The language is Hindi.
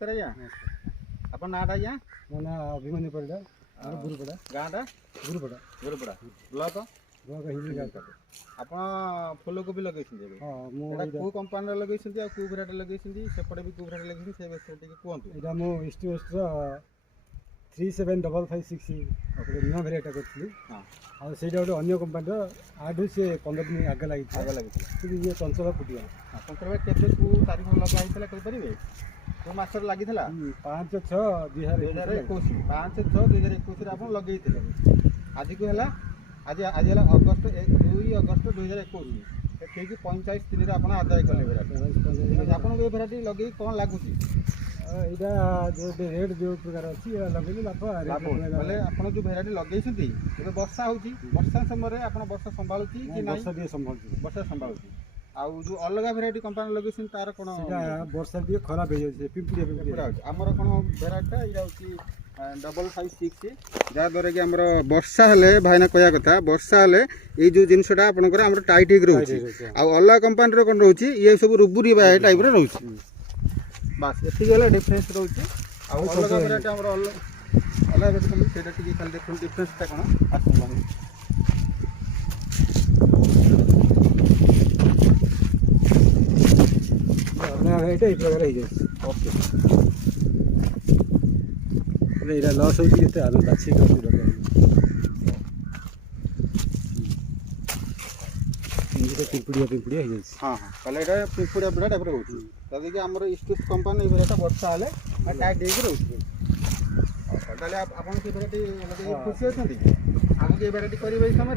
नमस्कार आज्ञा अपन नाटा आज्ञा मो ना अभिमन्यु परिडा गुरुपड़ा गाँटा गुरुपड़ा गुरुपड़ा ब्लॉक ब्लॉक हिली गाँव आप फूलकोबी लगे हाँ मो कौ कंपानी लगे कौ भेराइटी लगे सेपटे भी कौ भेराइटी लगे से विषय कहतु यहाँ मो इस्ट वेस्ट 37556 नुआ भेराइटा करी हाँ से गोटे अगर कंपानी आठ से 15 दिन आगे लगी ये चंचल फुटीगला चंचल केते कौ तारीख लगा कहींपारे कौ मस लगी 5/6/2021 5/6/2021 आप लगे आज को है आज आज अगस्त 2 अगस्त 2021 ठीक 45 आप आदाय कले भेराइटी आपको ये भेराइटी लगे कौन लगुच यहाँ जो रेट जो प्रकार अच्छी लगे लाभ बोले आप जो भेराइटी लगे वर्षा होची वर्षा समय आप वर्षा संभालू कि वर्षा दिए संभाल वर्षा संभालू आउ जो अलग भेराइटी कंपानी लगे तार कौन वर्षा दिए खराब हो जाए पिंपुड़िया आमर कौन भेराइटा यहाँ 556 जहाँद्वारा कि आमर वर्षा हेले भाईना कहया कथा वर्षा हेले ये जो जिनसटा आपंकर आम टाइट हो रोचे अलग कंपानी कौन रोचे ये सब रुबुरी टाइप रोचे बास ये डिफरेन्स रोचे अलग भेराइटी आम अलग से खाली देखो डिफरेन्सटा कौन आस प्रकार ओके यहाँ लस होते आलू बाछी पिंपुड़िया पिंपुड़िया हाँ हाँ कल यहाँ पिंपुड़िया पिड़ा टाइप रोचे जदि आम इस्ट कंपानी भेराइटा वर्षा हेले टाइट हो रोचे आप भेराइटी खुशी अच्छा आगे ये भेराइटी करेंगे समय